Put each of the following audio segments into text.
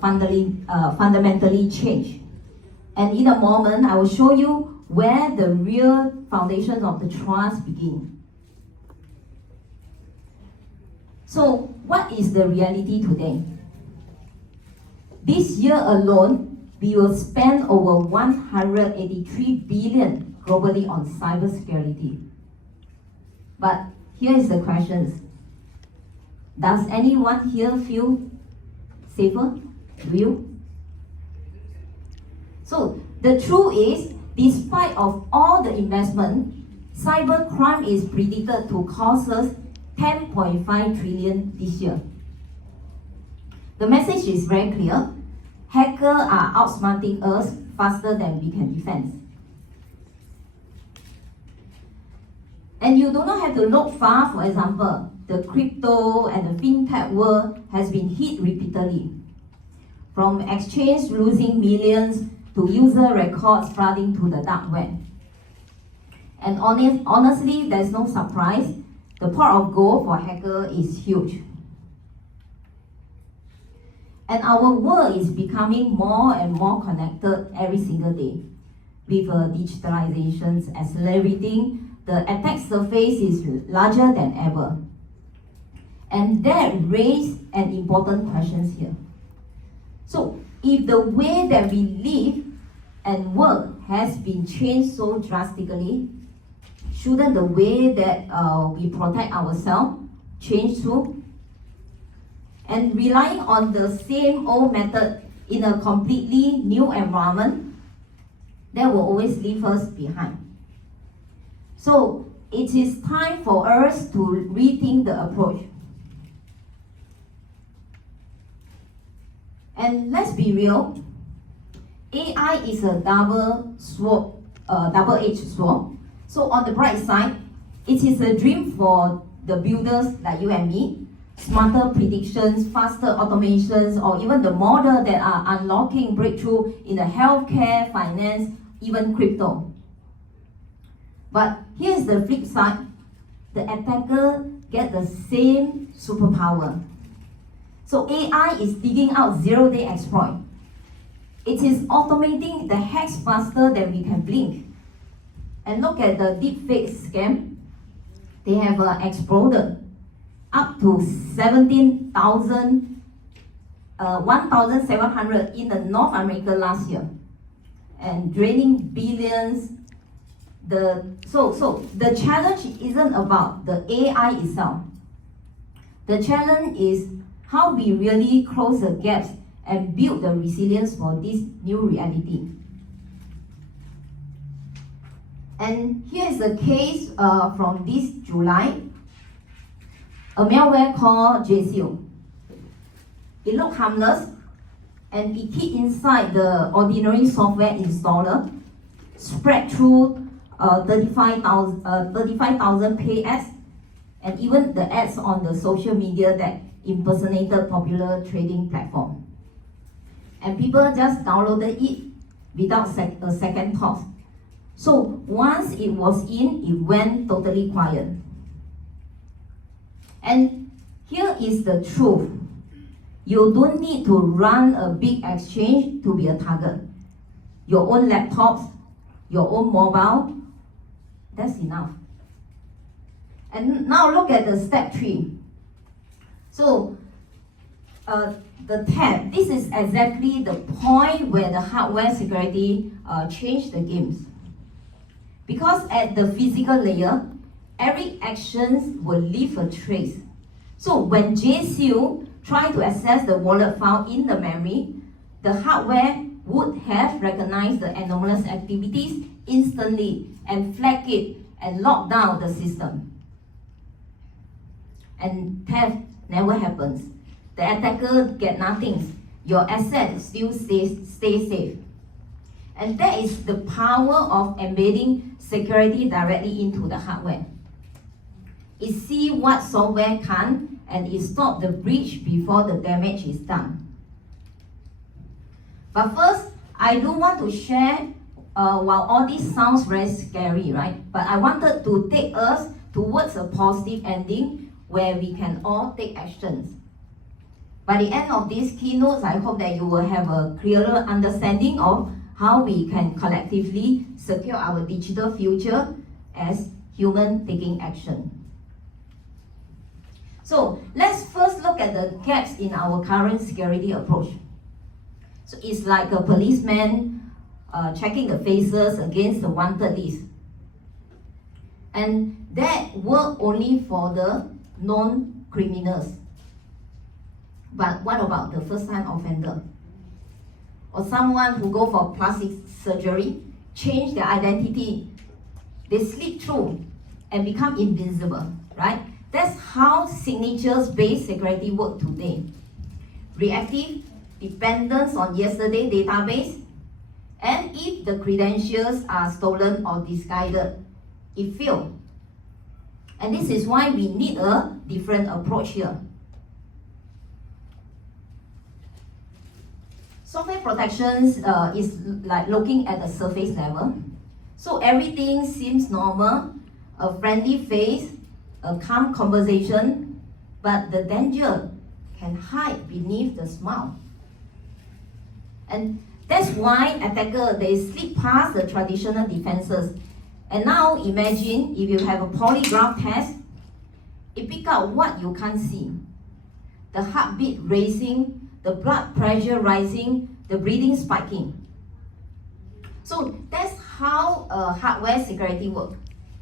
fundamentally change. And in a moment, I will show you where the real foundations of the trust begin. So, what is the reality today? This year alone, we will spend over 183 billion globally on cybersecurity. But here is the question. Does anyone here feel safer? Do you? So the truth is, despite of all the investment, cybercrime is predicted to cost us 10.5 trillion this year. The message is very clear. Hackers are outsmarting us faster than we can defend. And you do not have to look far. For example, the crypto and the fintech world has been hit repeatedly. From exchange losing millions to user records flooding to the dark web. And honestly, there's no surprise. The pot of gold for hacker is huge. And our world is becoming more and more connected every single day. With digitalization accelerating, the attack surface is larger than ever. And that raises an important question here. So, if the way that we live and work has been changed so drastically, shouldn't the way that we protect ourselves change too? And relying on the same old method in a completely new environment, that will always leave us behind. So it is time for us to rethink the approach. And let's be real, AI is a double-edged sword. So on the bright side, it is a dream for the builders like you and me. Smarter predictions, faster automations, or even the model that are unlocking breakthrough in the healthcare, finance, even crypto. But here's the flip side. The attacker get the same superpower. So AI is digging out zero-day exploit. It is automating the hacks faster than we can blink. And look at the deepfake scam. They have exploded up to 1,700 in the North America last year, and draining billions. So the challenge isn't about the AI itself. The challenge is how we really close the gaps and build the resilience for this new reality. And here is a case from this July. A malware called JCO. It looked harmless and it hid inside the ordinary software installer, spread through 35,000 paid ads, and even the ads on the social media that impersonated popular trading platform. And people just downloaded it without a second thought. So once it was in, it went totally quiet. And here is the truth. You don't need to run a big exchange to be a target. Your own laptops, your own mobile, that's enough. And now look at the step 3. So the tab, this is exactly the point where the hardware security changed the games. Because at the physical layer, every action will leave a trace. So when JCO tried to access the wallet file in the memory, the hardware would have recognized the anomalous activities instantly and flag it and lock down the system. And theft never happens. The attacker get nothing. Your assets still stay safe. And that is the power of embedding security directly into the hardware. It sees what software can't, and it stops the breach before the damage is done. But first, I do want to share, while all this sounds very scary, right? But I wanted to take us towards a positive ending where we can all take actions. By the end of these keynotes, I hope that you will have a clearer understanding of how we can collectively secure our digital future as human taking action. So let's first look at the gaps in our current security approach. So it's like a policeman checking the faces against the wanted list. And that work only for the known criminals. But what about the first-time offender? Or someone who go for plastic surgery, change their identity, they slip through and become invisible, right? That's how signatures-based security work today. Reactive, dependence on yesterday database, and if the credentials are stolen or disguised, it fails. And this is why we need a different approach here. Software protections is like looking at the surface level. So everything seems normal, a friendly face, a calm conversation, but the danger can hide beneath the smile. And that's why attackers, they slip past the traditional defenses. And now imagine if you have a polygraph test, it picks out what you can't see. The heartbeat racing, the blood pressure rising, the breathing spiking. So that's how hardware security works.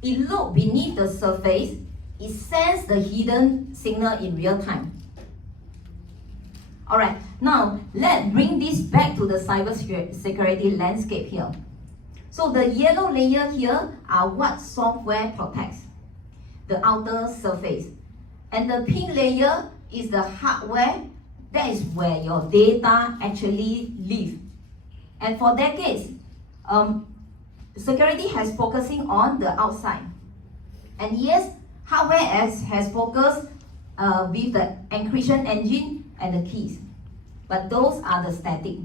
It looks beneath the surface, it sends the hidden signal in real time. Alright, now let's bring this back to the cybersecurity landscape here. So the yellow layer here are what software protects, the outer surface. And the pink layer is the hardware. That is where your data actually live. And for decades, security has focusing on the outside. And yes, hardware has focused with the encryption engine and the keys. But those are the static.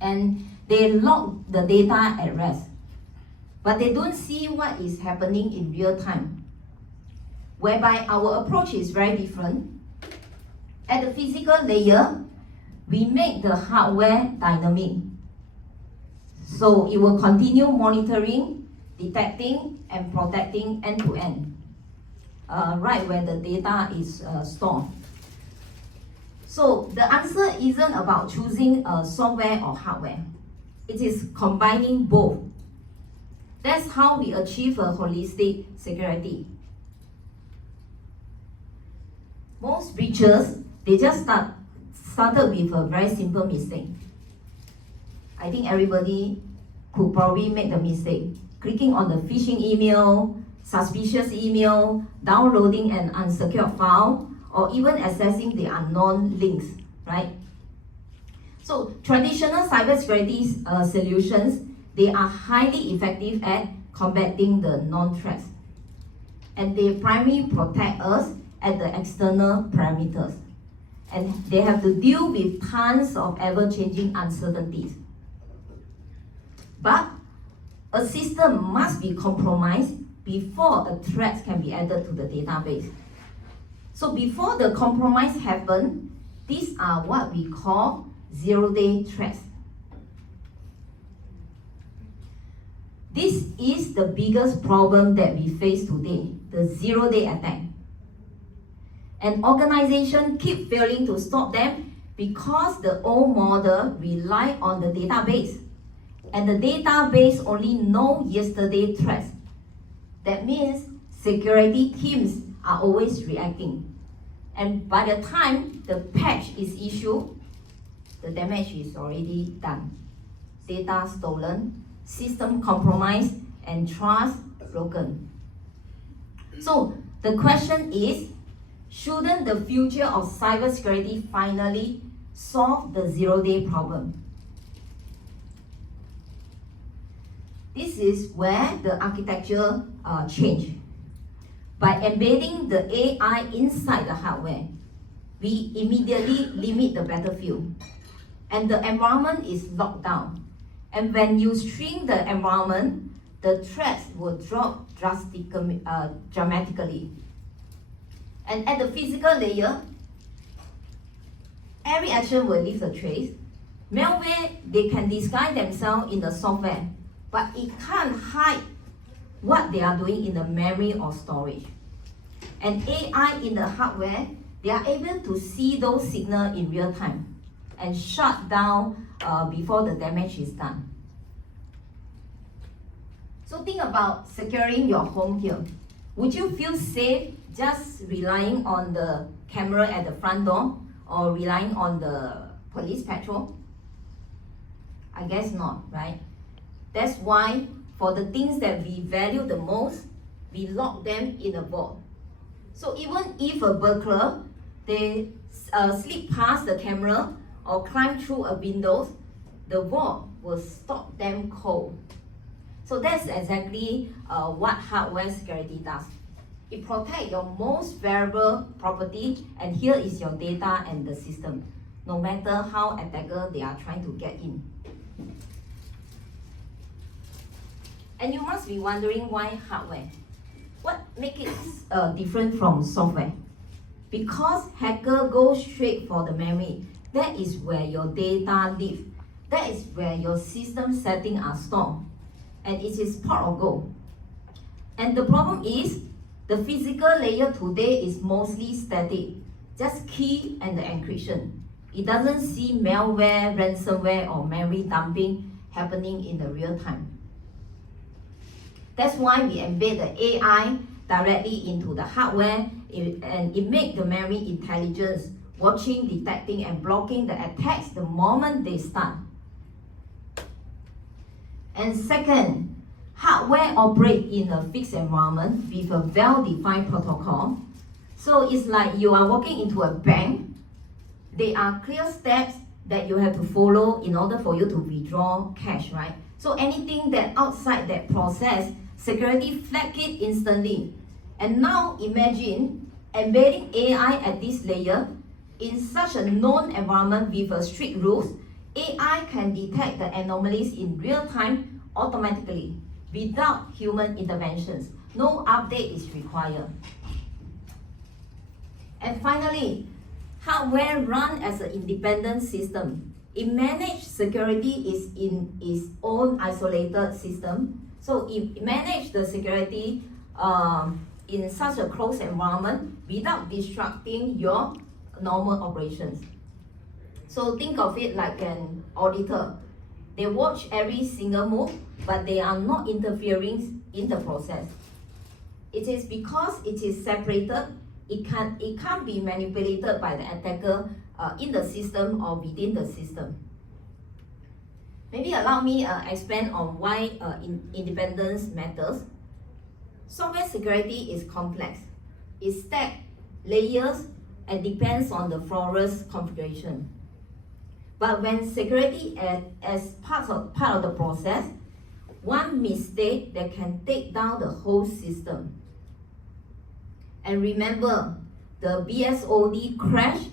And they lock the data at rest. But they don't see what is happening in real time. Whereby our approach is very different. At the physical layer, we make the hardware dynamic. So it will continue monitoring, detecting, and protecting end-to-end, right where the data is stored. So the answer isn't about choosing software or hardware. It is combining both. That's how we achieve a holistic security. Most breaches, they just started with a very simple mistake. I think everybody could probably make the mistake. Clicking on the phishing email, suspicious email, downloading an unsecured file, or even accessing the unknown links, right? So traditional cybersecurity solutions, they are highly effective at combating the known threats. And they primarily protect us at the external parameters. And they have to deal with tons of ever-changing uncertainties. But a system must be compromised before a threat can be added to the database. So before the compromise happens, these are what we call zero-day threats. This is the biggest problem that we face today, the zero-day attack. And organizations keep failing to stop them because the old model relies on the database. And the database only knows yesterday threats. That means security teams are always reacting. And by the time the patch is issued, the damage is already done. Data stolen, system compromised, and trust broken. So the question is, shouldn't the future of cybersecurity finally solve the zero-day problem? This is where the architecture changed. By embedding the AI inside the hardware, we immediately limit the battlefield. And the environment is locked down. And when you shrink the environment, the threats will drop dramatically. And at the physical layer, Every action will leave a trace. Malware, they can disguise themselves in the software, but it can't hide what they are doing in the memory or storage. And AI in the hardware, they are able to see those signals in real time and shut down before the damage is done. So think about securing your home here. Would you feel safe just relying on the camera at the front door or relying on the police patrol? I guess not, right? That's why for the things that we value the most, we lock them in a vault. So even if a burglar, they slip past the camera or climb through a window, the vault will stop them cold. So that's exactly what hardware security does. It protects your most valuable property, and here is your data and the system, no matter how attacker they are trying to get in. And you must be wondering why hardware? What makes it different from software? Because hacker go straight for the memory. That is where your data live. That is where your system settings are stored. And it is part of gold. And the problem is, the physical layer today is mostly static, just key and the encryption. It doesn't see malware, ransomware, or memory dumping happening in the real time. That's why we embed the AI directly into the hardware, and it makes the memory intelligence, watching, detecting, and blocking the attacks the moment they start. And second, hardware operates in a fixed environment with a well-defined protocol. So it's like you are walking into a bank. There are clear steps that you have to follow in order for you to withdraw cash, right? So anything that outside that process, security flag it instantly. And now imagine embedding AI at this layer in such a known environment with a strict rules. AI can detect the anomalies in real time automatically without human interventions. No update is required. And finally, hardware runs as an independent system. It manages security is in its own isolated system. So it manages the security in such a closed environment without disrupting your normal operations. So think of it like an auditor. They watch every single move, but they are not interfering in the process. It is because it is separated, it can't be manipulated by the attacker in the system or within the system. Maybe allow me expand on why independence matters. Software security is complex. It stacks layers and depends on the flawless configuration. But when security as part of the process, one mistake that can take down the whole system. And remember, the BSOD crashed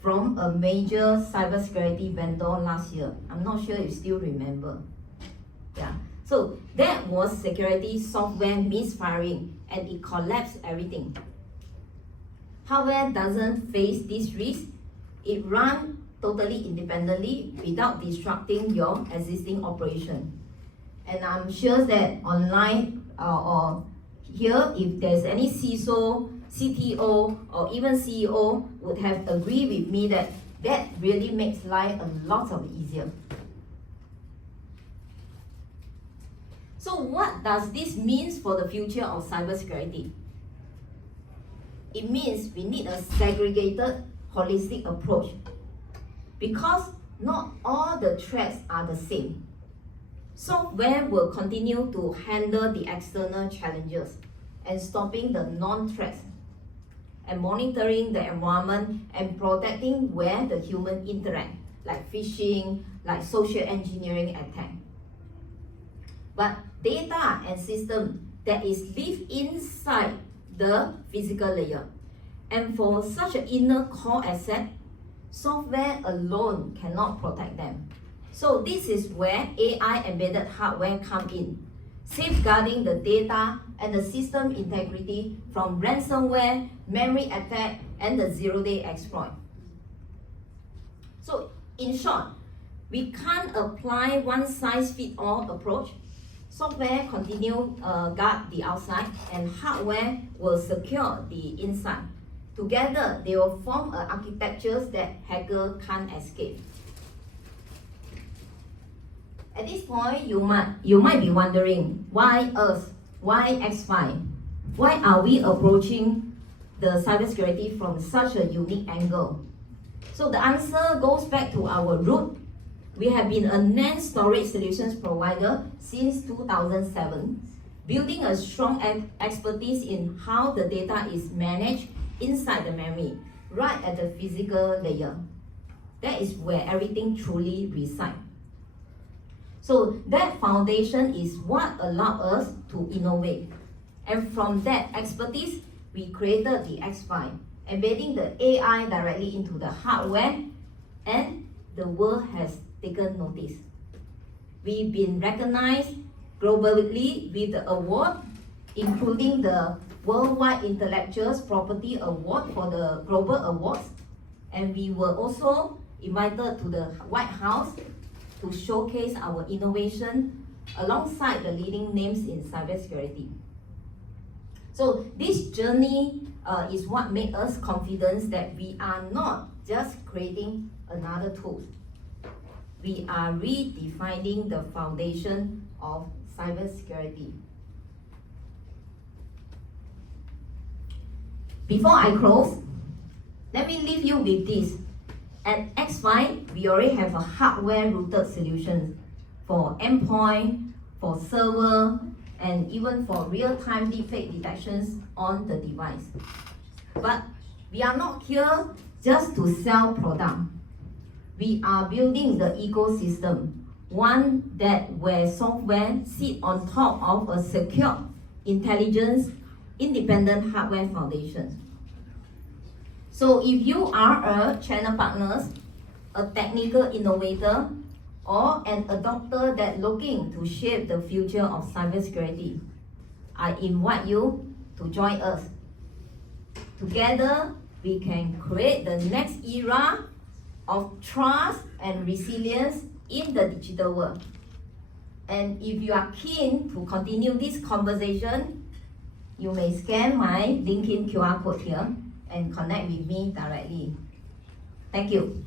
from a major cybersecurity vendor last year. I'm not sure if you still remember. Yeah. So that was security software misfiring, and it collapsed everything. Hardware doesn't face this risk. It runs totally independently without disrupting your existing operation. And I'm sure that online or here, if there's any CISO, CTO, or even CEO would have agreed with me that that really makes life a lot easier. So what does this mean for the future of cybersecurity? It means we need a segregated, holistic approach, because not all the threats are the same. Software will continue to handle the external challenges and stopping the non-threats, and monitoring the environment and protecting where the human interact, like phishing, like social engineering attack. But data and system that is live inside the physical layer. And for such an inner core asset, software alone cannot protect them. So this is where AI embedded hardware come in, safeguarding the data and the system integrity from ransomware, memory attack, and the zero-day exploit. So in short, we can't apply one-size-fits-all approach. Software continue guard the outside and hardware will secure the inside. Together, they will form architectures that hacker can't escape. At this point, you might be wondering, why us? Why X5? Why are we approaching the cybersecurity from such a unique angle? So the answer goes back to our root. We have been a NAND storage solutions provider since 2007, building a strong expertise in how the data is managed inside the memory, right at the physical layer. That is where everything truly resides. So that foundation is what allowed us to innovate. And from that expertise, we created the X5, embedding the AI directly into the hardware, and the world has taken notice. We've been recognized globally with the award, including the Worldwide Intellectual Property Award for the Global Awards, and we were also invited to the White House to showcase our innovation alongside the leading names in cybersecurity. So this journey is what made us confident that we are not just creating another tool. We are redefining the foundation of cybersecurity. Before I close, let me leave you with this. At X5, we already have a hardware-rooted solution for endpoint, for server, and even for real-time deepfake detections on the device. But we are not here just to sell product. We are building the ecosystem, one that where software sits on top of a secure, intelligence, independent hardware foundation. So if you are a channel partner, a technical innovator, or an adopter that looking to shape the future of cybersecurity, I invite you to join us. Together, we can create the next era of trust and resilience in the digital world. And if you are keen to continue this conversation, you may scan my LinkedIn QR code here and connect with me directly. Thank you.